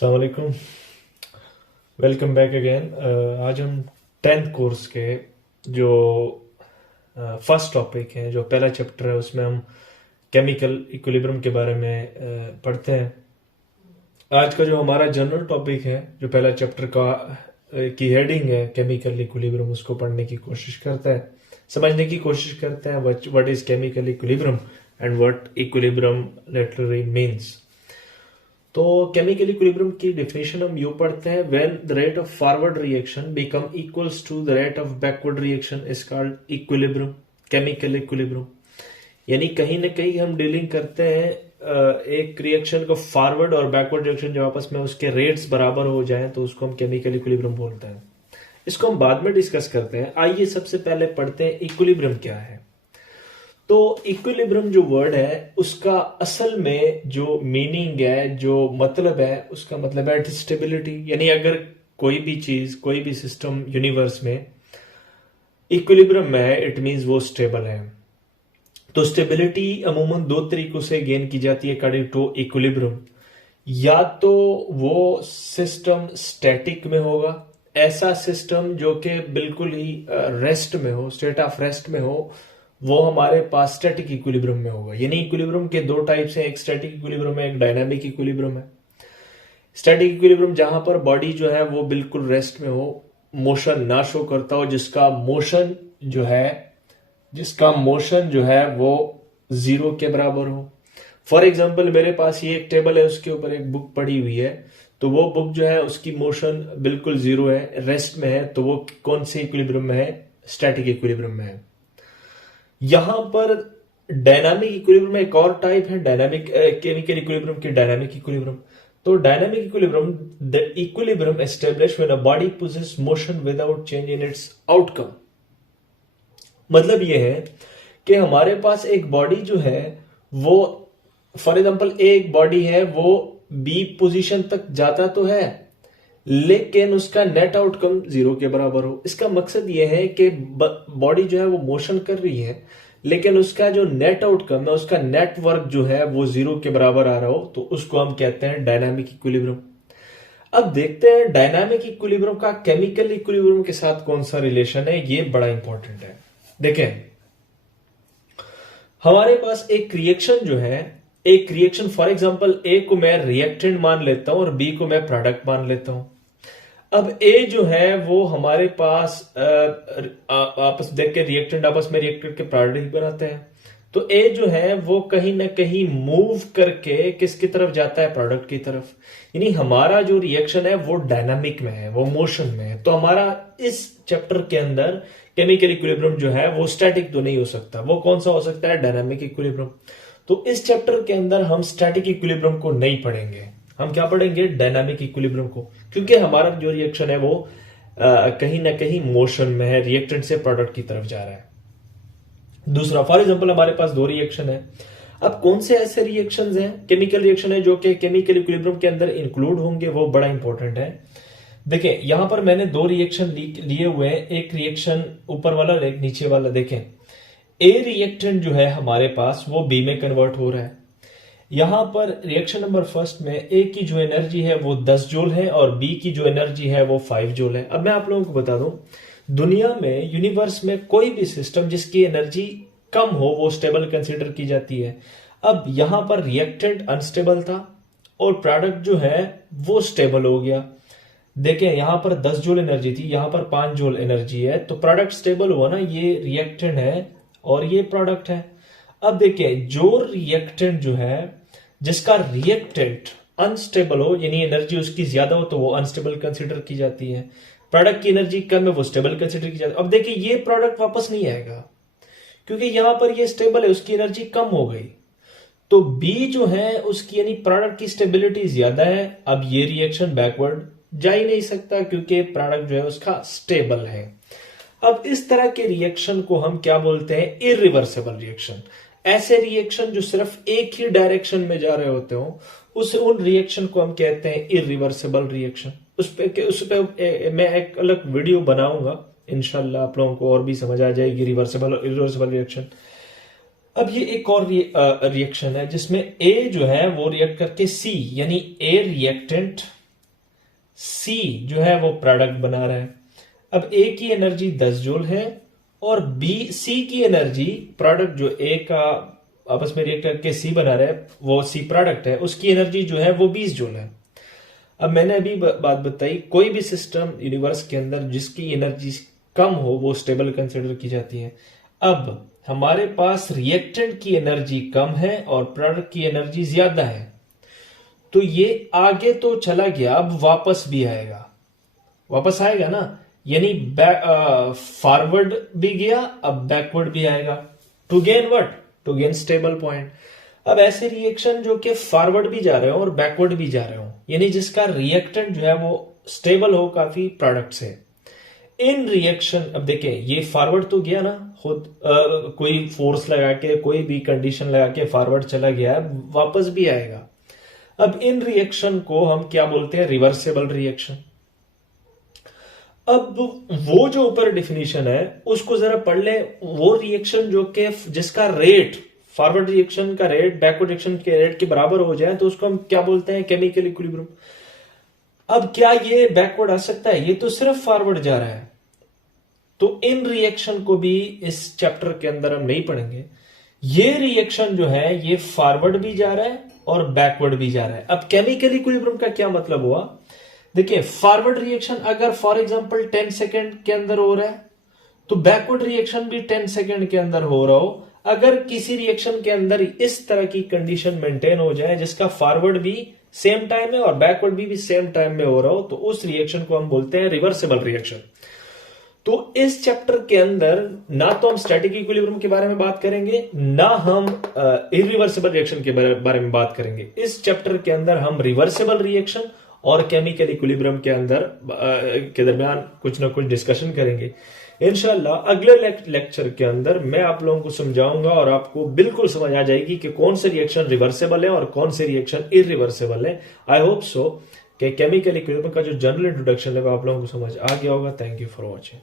अस्सलाम वालेकुम। Welcome back again. आज हम 10th कोर्स के जो फर्स्ट टॉपिक है, जो पहला चैप्टर है, उसमें हम केमिकल इक्विलिब्रियम के बारे में पढ़ते हैं। आज का जो हमारा जनरल टॉपिक है, जो पहला चैप्टर का की हेडिंग है केमिकल इक्विलिब्रियम, उसको पढ़ने की कोशिश करता है, समझने की कोशिश करते हैं what is chemical equilibrium and what equilibrium literally means. तो केमिकल इक्विलिब्रियम की डेफिनेशन हम यूं पढ़ते हैं, when the rate of forward reaction become equals to the rate of backward reaction is called equilibrium, chemical equilibrium. यानी कहीं ना कहीं हम डीलिंग करते हैं एक रिएक्शन को फॉरवर्ड और बैकवर्ड रिएक्शन जब आपस में उसके रेट्स बराबर हो जाएं तो उसको हम केमिकल इक्विलिब्रियम बोलते हैं। इसको हम बाद में डिस्कस करते हैं। आइए सबसे पहले पढ़ते हैं इक्विलिब्रियम क्या है। तो इक्विलिब्रियम जो वर्ड है, उसका असल में जो मीनिंग है, जो मतलब है, उसका मतलब है स्टेबिलिटी। यानी अगर कोई भी चीज, कोई भी सिस्टम यूनिवर्स में इक्विलिब्रियम में है, इट मींस वो स्टेबल है। तो स्टेबिलिटी अमूमन दो तरीकों से गेन की जाती है अकॉर्डिंग टू इक्विलिब्रियम। या तो वो सिस्टम स्टैटिक में होगा, ऐसा सिस्टम जो कि बिल्कुल ही रेस्ट में हो, स्टेट ऑफ रेस्ट में हो, वो हमारे पास स्टैटिक इक्विलिब्रियम में होगा। यानी इक्विलिब्रियम के दो टाइप्स हैं, एक स्टैटिक इक्विलिब्रियम है, एक डायनामिक इक्विलिब्रियम है। स्टैटिक इक्विलिब्रियम जहां पर बॉडी जो है वो बिल्कुल रेस्ट में हो, मोशन ना शो करता हो, जिसका मोशन जो है वो जीरो के बराबर हो। फॉर एग्जाम्पल, मेरे पास ये एक टेबल है, उसके ऊपर एक बुक पड़ी हुई है, तो वो बुक जो है उसकी मोशन बिल्कुल जीरो है, रेस्ट में है, तो वो कौन से इक्विलिब्रियम में है? स्टैटिक इक्विलिब्रियम में है। यहां पर डायनामिक इक्विलिब्रियम में एक और टाइप है, डायनामिक केमिकल इक्विलिब्रियम की डायनामिक इक्विलिब्रियम। तो dynamic equilibrium, the equilibrium establish when a body possess motion without change in its outcome. मतलब यह है कि हमारे पास एक बॉडी जो है वो, फॉर एग्जांपल एक बॉडी है, वो बी पोजीशन तक जाता तो है, लेकिन उसका नेट आउटकम जीरो के बराबर हो। इसका मकसद यह है कि बॉडी जो है वो मोशन कर रही है, लेकिन उसका जो नेट आउटकम है, उसका नेटवर्क जो है वो जीरो के बराबर आ रहा हो, तो उसको हम कहते हैं डायनामिक इक्विलिब्रियम। अब देखते हैं डायनामिक इक्विलिब्रियम का केमिकल इक्विलिब्रियम के साथ कौन सा रिलेशन है। ये बड़ा इंपॉर्टेंट है। देखें, हमारे पास एक रिएक्शन जो है, एक रिएक्शन, फॉर एग्जांपल ए को मैं रिएक्टेंट मान लेता हूं और बी को मैं प्रोडक्ट मान लेता हूं। अब ए जो है वो हमारे पास आपस देख के रिएक्टेंट आपस में रिएक्टेंट के प्रोडक्ट बनाते हैं। तो ए जो है वो कहीं ना कहीं मूव करके किसकी तरफ जाता है? प्रोडक्ट की तरफ। यानी हमारा जो रिएक्शन है वो डायनामिक में है, वो मोशन में है। तो हमारा इस चैप्टर के अंदर केमिकल इक्विलिब्रियम जो है वो स्टैटिक तो नहीं हो सकता। वो कौन सा हो सकता है? Dynamic equilibrium. तो इस चैप्टर के अंदर हम स्टैटिक इक्विलिब्रियम को नहीं पढ़ेंगे, हम क्या पढ़ेंगे? डायनामिक इक्विलिब्रियम को, क्योंकि हमारा जो रिएक्शन है वो कहीं ना कहीं मोशन में है, रिएक्टेंट से प्रोडक्ट की तरफ जा रहा है। दूसरा, फॉर एग्जांपल हमारे पास दो रिएक्शन है। अब कौन से ऐसे रिएक्शंस हैं, केमिकल रिएक्शन है, जो कि केमिकल इक्विलिब्रियम के अंदर इंक्लूड होंगे? वो बड़ा इंपॉर्टेंट है। देखें, यहां पर मैंने दो रिएक्शन लिए हुए हैं, एक रिएक्शन ऊपर वाला और एक नीचे वाला। देखें, ए रिएक्टेंट जो है हमारे पास वो बी में कन्वर्ट हो रहा है। यहां पर रिएक्शन नंबर फर्स्ट में ए की जो एनर्जी है वो 10 जूल है और बी की जो एनर्जी है वो 5 जूल है। अब मैं आप लोगों को बता दूं, दुनिया में, यूनिवर्स में कोई भी सिस्टम जिसकी एनर्जी कम हो वो स्टेबल कंसीडर की जाती है। अब यहां पर रिएक्टेंट अनस्टेबल था और प्रोडक्ट जो है वो स्टेबल हो गया। देखें, यहां पर 10 जूल एनर्जी थी, यहां पर 5 जूल एनर्जी है, तो प्रोडक्ट स्टेबल हुआ ना। ये रिएक्टेंट है और ये प्रोडक्ट है। अब देखिए, जो रिएक्टेंट जो है, जिसका रिएक्टेंट अनस्टेबल हो, यानी एनर्जी उसकी ज्यादा हो, तो वो अनस्टेबल कंसीडर की जाती है। प्रोडक्ट की एनर्जी कम है, वो स्टेबल कंसीडर की जाती है। अब देखिए, ये प्रोडक्ट वापस नहीं आएगा क्योंकि यहां पर ये स्टेबल है, उसकी एनर्जी कम हो गई। तो बी जो है उसकी, यानी प्रोडक्ट की स्टेबिलिटी ज्यादा है। अब ये रिएक्शन बैकवर्ड जा ही नहीं सकता क्योंकि प्रोडक्ट जो है उसका स्टेबल है। अब इस तरह के रिएक्शन को हम क्या बोलते हैं? Irreversible reaction. ऐसे रिएक्शन जो सिर्फ एक ही डायरेक्शन में जा रहे होते हो, उन रिएक्शन को हम कहते हैं इरिवर्सिबल रिएक्शन। उस पे मैं एक अलग वीडियो बनाऊंगा, इंशाल्लाह आप लोगों को और भी समझ आ जाएगी रिवर्सिबल और इरिवर्सिबल रिएक्शन। अब ये एक और रिएक्शन है जिसमें ए जो है वो रिएक्ट करके सी, यानी ए रिएक्टेंट सी जो है वो प्रोडक्ट बना रहा है। अब ए की एनर्जी 10 जूल है और बी सी की एनर्जी प्रोडक्ट जो ए का आपस में रिएक्ट करके सी बना रहा है वो सी प्रोडक्ट है, उसकी एनर्जी जो है वो 20 जूल है। अब मैंने अभी बात बताई, कोई भी सिस्टम यूनिवर्स के अंदर जिसकी एनर्जी कम हो वो स्टेबल कंसिडर की जाती है। अब हमारे पास रिएक्टेंट की एनर्जी कम है और प्रोडक्ट की एनर्जी ज्यादा है, तो ये आगे तो चला गया, अब वापस भी आएगा, वापस आएगा ना, यानी फॉरवर्ड भी गया, अब बैकवर्ड भी आएगा, to gain what, to gain stable point. अब ऐसे रिएक्शन जो कि फॉरवर्ड भी जा रहे हो और बैकवर्ड भी जा रहे हो, यानी जिसका रिएक्टेंट जो है वो स्टेबल हो काफी प्रोडक्ट से, इन रिएक्शन, अब देखें ये फॉरवर्ड तो गया ना खुद, कोई फोर्स लगा के कोई भी कंडीशन लगा के फॉरवर्ड चला गया, वापस भी आएगा। अब इन रिएक्शन को हम क्या बोलते हैं, रिवर्सेबल रिएक्शन। अब वो जो ऊपर डिफिनीशन है उसको जरा पढ़ ले, वो रिएक्शन जो कि जिसका रेट फॉरवर्ड रिएक्शन का रेट बैकवर्ड रिएक्शन के रेट के बराबर हो जाए तो उसको हम क्या बोलते हैं, केमिकल इक्विलिब्रियम। अब क्या ये बैकवर्ड आ सकता है, ये तो सिर्फ फॉरवर्ड जा रहा है, तो इन रिएक्शन को भी इस चैप्टर के अंदर हम नहीं पढ़ेंगे। ये रिएक्शन जो है ये फॉरवर्ड भी जा रहा है और बैकवर्ड भी जा रहा है। अब केमिकल इक्विलिब्रियम का क्या मतलब हुआ, देखिए फॉरवर्ड रिएक्शन अगर फॉर एग्जांपल 10 सेकेंड के अंदर हो रहा है तो बैकवर्ड रिएक्शन भी 10 सेकेंड के अंदर हो रहा हो। अगर किसी रिएक्शन के अंदर इस तरह की कंडीशन मेंटेन हो जाए जिसका फॉरवर्ड भी सेम टाइम में और बैकवर्ड भी सेम टाइम में हो रहा हो, तो उस रिएक्शन को हम बोलते हैं रिवर्सिबल रिएक्शन। तो इस चैप्टर के अंदर ना तो हम स्टैटिक इक्विलिब्रियम के बारे में बात करेंगे, ना हम इरिवर्सिबल रिएक्शन के बारे में बात करेंगे। इस चैप्टर के अंदर हम रिवर्सिबल रिएक्शन और केमिकल इक्विलिब्रियम के अंदर के दरमियान कुछ ना कुछ डिस्कशन करेंगे। इंशाल्लाह अगले लेक्चर के अंदर मैं आप लोगों को समझाऊंगा और आपको बिल्कुल समझ आ जाएगी कि कौन से रिएक्शन रिवर्सेबल है और कौन से रिएक्शन इरिवर्सेबल है। आई होप सो कि केमिकल इक्विलिब्रियम का जो जनरल इंट्रोडक्शन है वो आप लोगों को समझ आ गया होगा। Thank you for watching.